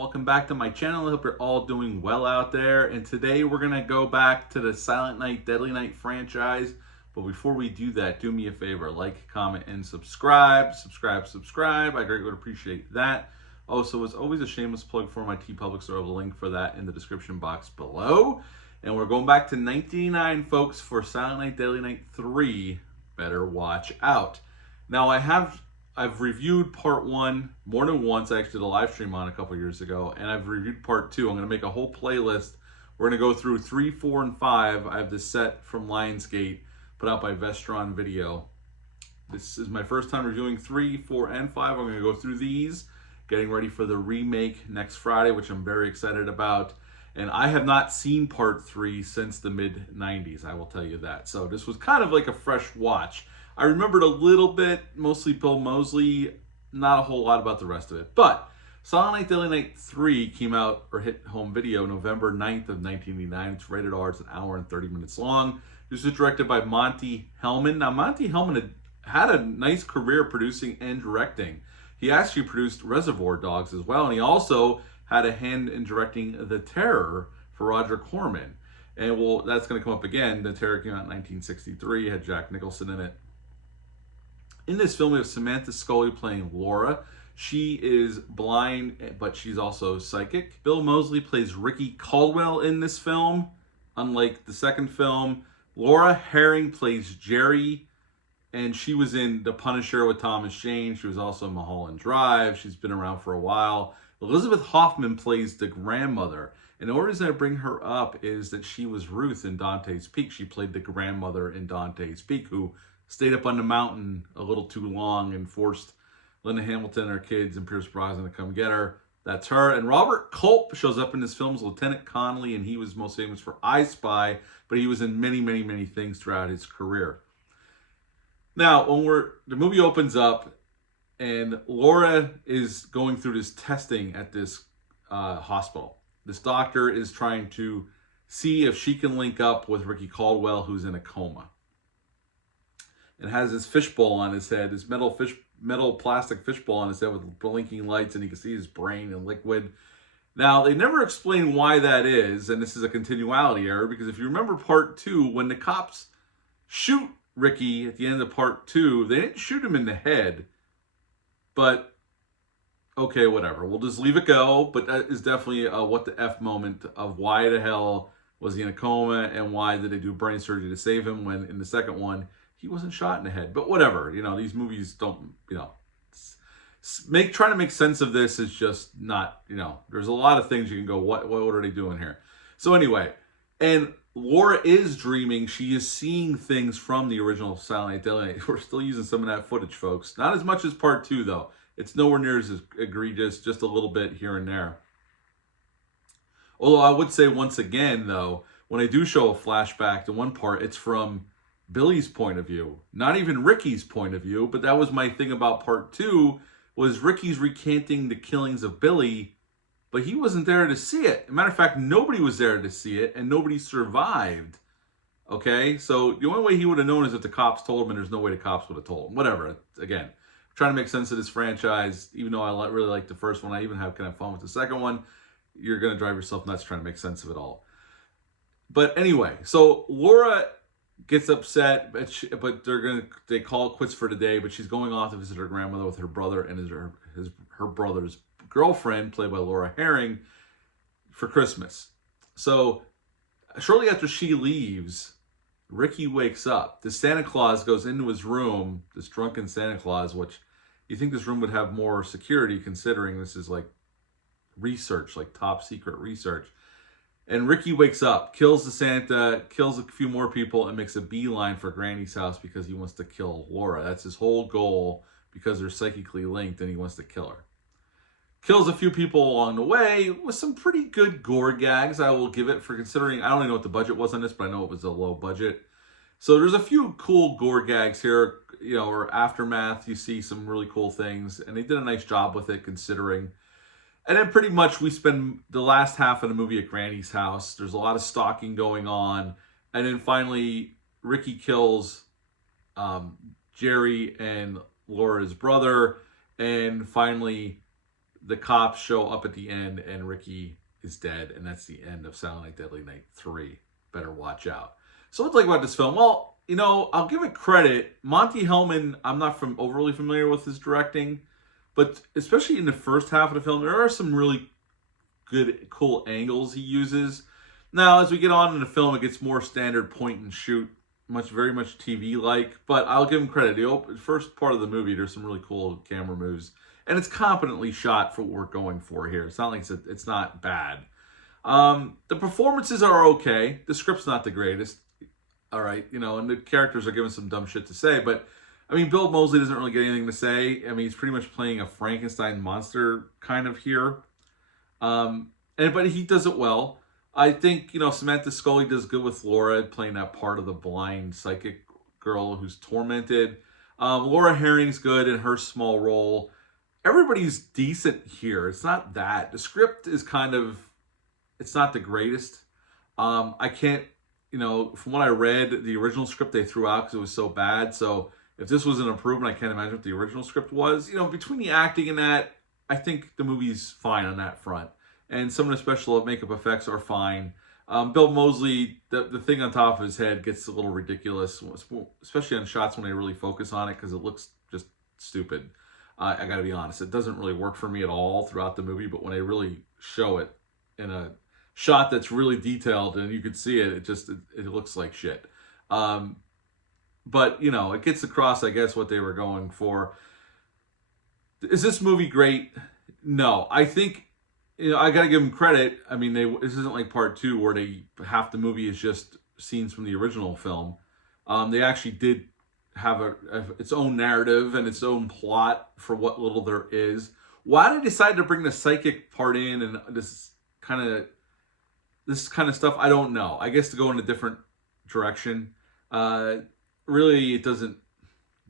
welcome back to my channel. I hope you're all doing well out there. And today we're going to go back to the Silent Night, Deadly Night franchise. But before we do that, do me a favor, like, comment, and subscribe. Subscribe. I greatly would appreciate that. Also, as always, a shameless plug for my TeePublic store. I have a link for that in the description box below. And we're going back to 1989, folks, for Silent Night, Deadly Night 3, Better Watch Out. Now, I've reviewed part 1 more than once. I actually did a live stream on a couple years ago, and I've reviewed part 2. I'm going to make a whole playlist. We're going to go through 3, 4, and 5. I have this set from Lionsgate put out by Vestron Video. This is my first time reviewing 3, 4, and 5. I'm going to go through these, getting ready for the remake next Friday, which I'm very excited about. And I have not seen part 3 since the mid-90s, I will tell you that. So this was kind of like a fresh watch. I remembered a little bit, mostly Bill Moseley, not a whole lot about the rest of it. But Silent Night, Deadly Night 3 came out, or hit home video, November 9th of 1989. It's rated R. It's an hour and 30 minutes long. This was directed by Monte Hellman. Now, Monte Hellman had a nice career producing and directing. He actually produced Reservoir Dogs as well, and he also had a hand in directing The Terror for Roger Corman. And well, that's going to come up again. The Terror came out in 1963, had Jack Nicholson in it. In this film, we have Samantha Scully playing Laura. She is blind, but she's also psychic. Bill Moseley plays Ricky Caldwell in this film. Unlike the second film, Laura Herring plays Jerry, and she was in The Punisher with Thomas Jane. She was also in Mulholland Drive. She's been around for a while. Elizabeth Hoffman plays the grandmother. And the only reason I bring her up is that she was Ruth in Dante's Peak. She played the grandmother in Dante's Peak, who stayed up on the mountain a little too long and forced Linda Hamilton and her kids and Pierce Brosnan to come get her. That's her. And Robert Culp shows up in this film as Lieutenant Connolly, and he was most famous for I Spy, but he was in many, many, many things throughout his career. Now, the movie opens up, and Laura is going through this testing at this hospital. This doctor is trying to see if she can link up with Ricky Caldwell, who's in a coma, and has his fishbowl on his head, this metal plastic fishbowl on his head with blinking lights, and you can see his brain in liquid. Now, they never explain why that is, and this is a continuality error, because if you remember part 2, when the cops shoot Ricky at the end of part 2, they didn't shoot him in the head, but okay, whatever. We'll just leave it go, but that is definitely a what the F moment of why the hell was he in a coma, and why did they do brain surgery to save him when in the second one, he wasn't shot in the head. But whatever, these movies don't, trying to make sense of this is just not, there's a lot of things you can go, what are they doing here? So anyway, and Laura is dreaming. She is seeing things from the original Silent Night, Deadly Night. We're still using some of that footage, folks. Not as much as part 2, though. It's nowhere near as egregious, just a little bit here and there. Although I would say once again, though, when I do show a flashback to one part, it's from Billy's point of view, not even Ricky's point of view. But that was my thing about part 2, was Ricky's recanting the killings of Billy, but he wasn't there to see it. As a matter of fact, nobody was there to see it, and nobody survived. Okay, so the only way he would have known is if the cops told him, and there's no way the cops would have told him. Whatever. Again, I'm trying to make sense of this franchise. Even though I really like the first one, I even have kind of fun with the second one. You're gonna drive yourself nuts trying to make sense of it all. But anyway, so Laura gets upset, but they call it quits for today. But she's going off to visit her grandmother with her brother and her brother's girlfriend, played by Laura Herring, for Christmas. So shortly after she leaves, Ricky wakes up. The Santa Claus goes into his room, this drunken Santa Claus, which you think this room would have more security, considering this is like research, like top secret research. And Ricky wakes up, kills the Santa, kills a few more people, and makes a beeline for Granny's house because he wants to kill Laura. That's his whole goal, because they're psychically linked and he wants to kill her. Kills a few people along the way with some pretty good gore gags, I will give it, for considering, I don't even know what the budget was on this, but I know it was a low budget. So there's a few cool gore gags here, or aftermath, you see some really cool things, and they did a nice job with it, considering. And then pretty much we spend the last half of the movie at Granny's house. There's a lot of stalking going on. And then finally, Ricky kills Jerry and Laura's brother. And finally, the cops show up at the end and Ricky is dead, and that's the end of Silent Night, Deadly Night 3. Better watch out. So what's like about this film? Well, I'll give it credit. Monte Hellman, I'm not overly familiar with his directing, but especially in the first half of the film, there are some really good, cool angles he uses. Now, as we get on in the film, it gets more standard point and shoot, very much TV-like, but I'll give him credit. The first part of the movie, there's some really cool camera moves, and it's competently shot for what we're going for here. It's not like it's not bad. The performances are okay. The script's not the greatest. All right, and the characters are given some dumb shit to say, but I mean, Bill Moseley doesn't really get anything to say. I mean, he's pretty much playing a Frankenstein monster kind of here. But he does it well. I think, Samantha Scully does good with Laura, playing that part of the blind psychic girl who's tormented. Laura Herring's good in her small role. Everybody's decent here. It's not that. The script is it's not the greatest. I can't, from what I read, the original script they threw out because it was so bad. So if this was an improvement, I can't imagine what the original script was. Between the acting and that, I think the movie's fine on that front. And some of the special makeup effects are fine. Bill Moseley, the thing on top of his head gets a little ridiculous, especially on shots when they really focus on it, because it looks just stupid. I gotta be honest, it doesn't really work for me at all throughout the movie, but when they really show it in a shot that's really detailed and you can see it, it looks like shit. But, it gets across, I guess, what they were going for. Is this movie great? No. I think, I got to give them credit. I mean, this isn't like part 2 where half the movie is just scenes from the original film. They actually did have its own narrative and its own plot for what little there is. Why they decided to bring the psychic part in and this kind of stuff, I don't know. I guess to go in a different direction. Really, it doesn't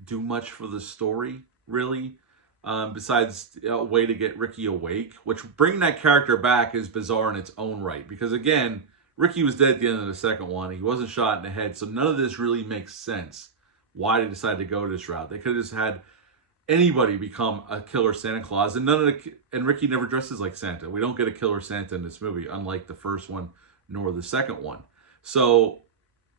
do much for the story, really. Besides a way to get Ricky awake, which bringing that character back is bizarre in its own right. Because again, Ricky was dead at the end of the second one. He wasn't shot in the head. So none of this really makes sense why they decided to go this route. They could have just had anybody become a killer Santa Claus. And and Ricky never dresses like Santa. We don't get a killer Santa in this movie, unlike the first one nor the second one. So,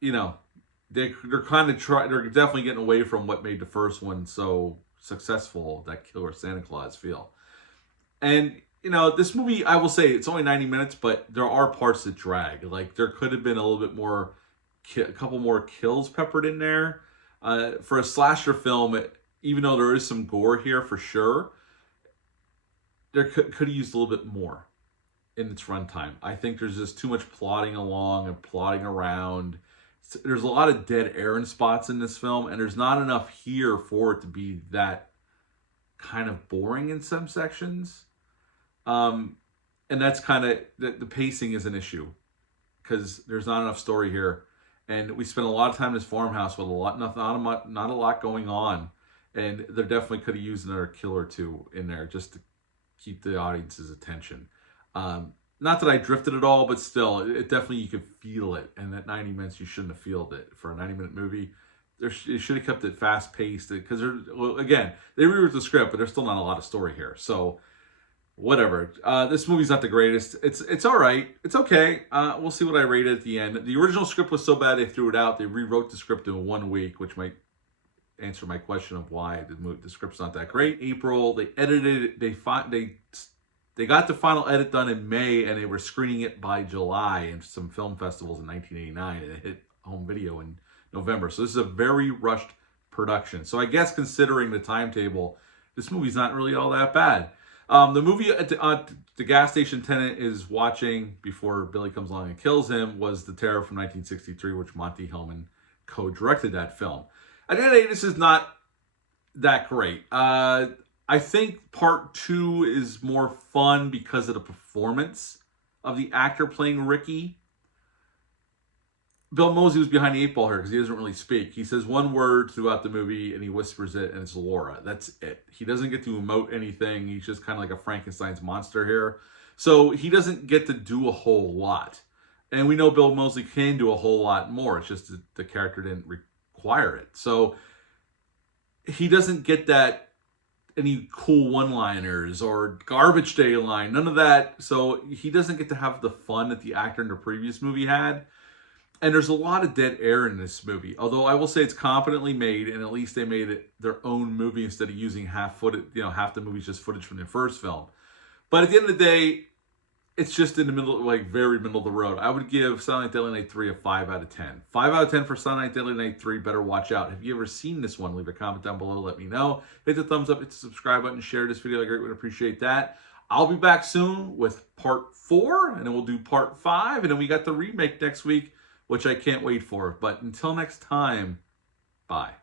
they're definitely getting away from what made the first one so successful, that killer Santa Claus feel. And this movie, I will say it's only 90 minutes, but there are parts that drag. Like there could have been a little bit more, a couple more kills peppered in there. For a slasher film, even though there is some gore here for sure, there could have used a little bit more in its runtime. I think there's just too much plodding along and plodding around. There's a lot of dead air in spots in this film, and there's not enough here for it to be that kind of boring in some sections. And that's kind of, the pacing is an issue because there's not enough story here. And we spent a lot of time in this farmhouse with not a lot going on. And there definitely could have used another kill or two in there just to keep the audience's attention. Not that I drifted at all, but still, it definitely, you could feel it. And at 90 minutes, you shouldn't have felt it. For a 90-minute movie, they should have kept it fast-paced. Because, again, they rewrote the script, but there's still not a lot of story here. So, whatever. This movie's not the greatest. It's all right. It's okay. We'll see what I rate it at the end. The original script was so bad they threw it out. They rewrote the script in 1 week, which might answer my question of why the script's not that great. April, they edited it. They got the final edit done in May, and they were screening it by July in some film festivals in 1989, and it hit home video in November. So this is a very rushed production. So I guess considering the timetable, this movie's not really all that bad. The movie the gas station tenant is watching before Billy comes along and kills him was The Terror from 1963, which Monte Hellman co-directed that film. At the end of the day, this is not that great. I think part 2 is more fun because of the performance of the actor playing Ricky. Bill Moseley was behind the 8 ball here because he doesn't really speak. He says one word throughout the movie and he whispers it, and it's Laura. That's it. He doesn't get to emote anything. He's just kind of like a Frankenstein's monster here. So he doesn't get to do a whole lot. And we know Bill Moseley can do a whole lot more. It's just that the character didn't require it. So he doesn't get that any cool one-liners or garbage day line, none of that. So he doesn't get to have the fun that the actor in the previous movie had. And there's a lot of dead air in this movie. Although I will say it's competently made, and at least they made it their own movie instead of using half the movie's just footage from the first film. But at the end of the day, it's just in the middle, like very middle of the road. I would give Silent Night Deadly Night 3 a 5 out of 10. 5 out of 10 for Silent Night Deadly Night 3. Better watch out. Have you ever seen this one? Leave a comment down below. Let me know. Hit the thumbs up, hit the subscribe button, share this video. I greatly would appreciate that. I'll be back soon with part 4, and then we'll do part 5, and then we got the remake next week, which I can't wait for. But until next time, bye.